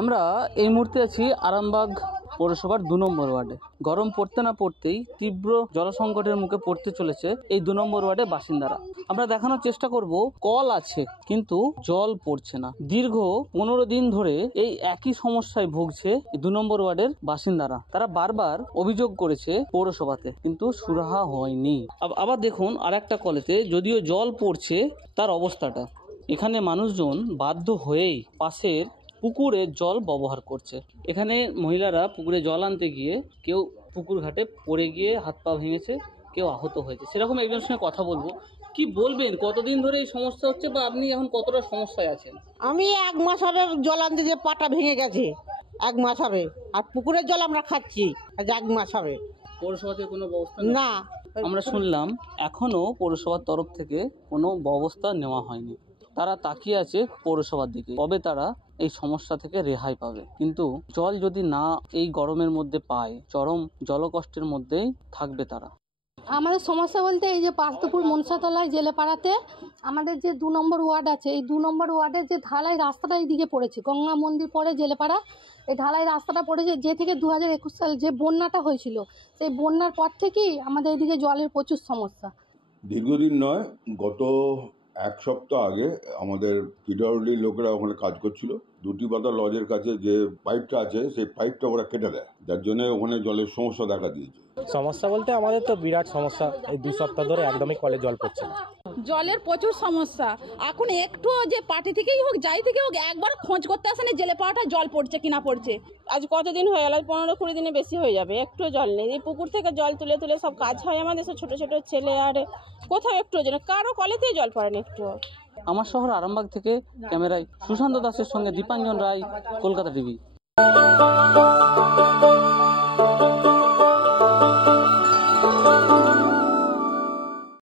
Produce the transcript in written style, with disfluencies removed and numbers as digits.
আমরা এই মুহূর্তে আছি আরামবাগ পৌরসভার 2 নম্বর ওয়ার্ডে। গরম পড়তে না পড়তেই তীব্র জলসংকটের মুখে পড়তে চলেছে এই 2 নম্বর ওয়ার্ডের বাসিন্দারা। আমরা দেখানোর চেষ্টা করব, কল আছে কিন্তু জল পড়ছে না। দীর্ঘ 15 দিন ধরে এই একই সমস্যায় ভুগছে 2 নম্বর ওয়ার্ডের বাসিন্দারা। তারা বারবার অভিযোগ করেছে পৌরসভাতে, কিন্তু সুরাহা হয়নি। আবার দেখুন আরেকটা কলেতে যদিও জল পড়ছে, তার অবস্থাটা। এখানে মানুষজন বাধ্য হয়েই পাশের পুকুরে জল ব্যবহার করছে। এখানে মহিলারা পুকুরে জল আনতে গিয়ে কেউ পুকুর ঘাটে পড়ে গিয়ে হাত পা ভেঙেছে, কেউ আহত হয়েছে। সেরকম একজনের সঙ্গে কথা বলবো। কি বলবেন, কতদিন ধরে এই সমস্যা হচ্ছে বা আপনি এখন কতটা সমস্যায় আছেন? আমি 1 মাস হবে জল আনতে যে পাটা ভেঙে গেছে, 1 মাস হবে। আর পুকুরের জল আমরা খাচ্ছি, আজ 1 মাস হবে। পৌরসভাতে কোনো ব্যবস্থা না, আমরা শুনলাম এখনো পৌরসভার তরফ থেকে কোনো ব্যবস্থা নেওয়া হয়নি। তারা তাকিয়ে আছে পৌরসভার দিকে, কবে তারা এই সমস্যা থেকে রেহাই পাবে। কিন্তু জল যদি না এই গরমের মধ্যে পায়, চরম জলকষ্টের মধ্যেই থাকবে তারা। আমাদের সমস্যা বলতে এই যে পাঁচদুপুর মনসাতলায় জেলেপাড়াতে আমাদের যে 2 নম্বর ওয়ার্ড আছে, এই 2 নম্বর ওয়ার্ডের যে ঢালাই রাস্তাটা এইদিকে পড়েছে, গঙ্গা মন্দির পরে জেলেপাড়া, এই ঢালাই রাস্তাটা পড়েছে যে থেকে 2021 সালে যে বন্যাটা হয়েছিল, সেই বন্যার পর থেকেই আমাদের এইদিকে জলের প্রচুর সমস্যা। দীর্ঘদিন নয়, গত 1 সপ্তাহ আগে আমাদের পিডব্লিউডির লোকেরা ওখানে কাজ করছিল। দুটিপাতা লজের কাছে যে পাইপটা আছে, সেই পাইপটা ওরা কেটে দেয়, যার জন্য ওখানে জলের সমস্যা দেখা দিয়েছে। সমস্যা বলতে আমাদের তো বিরাট সমস্যা। এই 2 সপ্তাহ ধরে একদমই কলে জল পড়ছে না। জলের প্রচুর সমস্যা। এখন একটু যে পার্টি থেকেই হোক, যাই থেকে হোক, একবার খোঁজ করতে আসেনি জেলে পাড়াটা জল পড়ছে কিনা পড়ছে। আজ কতদিন হয়ে গেল, 15-20 দিনে বেশি হয়ে যাবে, একটু জল নেই। এই পুকুর থেকে জল তুলে তুলে সব কাজ হয় আমাদের, সব ছোটো ছোটো ছেলে, আর কোথাও একটু যেন কারো কলেতেই জল পড়েনি একটু। আমার শহর আরামবাগ থেকে ক্যামেরায় সুশান্ত দাসের সঙ্গে দীপাঞ্জন রায়, কলকাতা টিভি।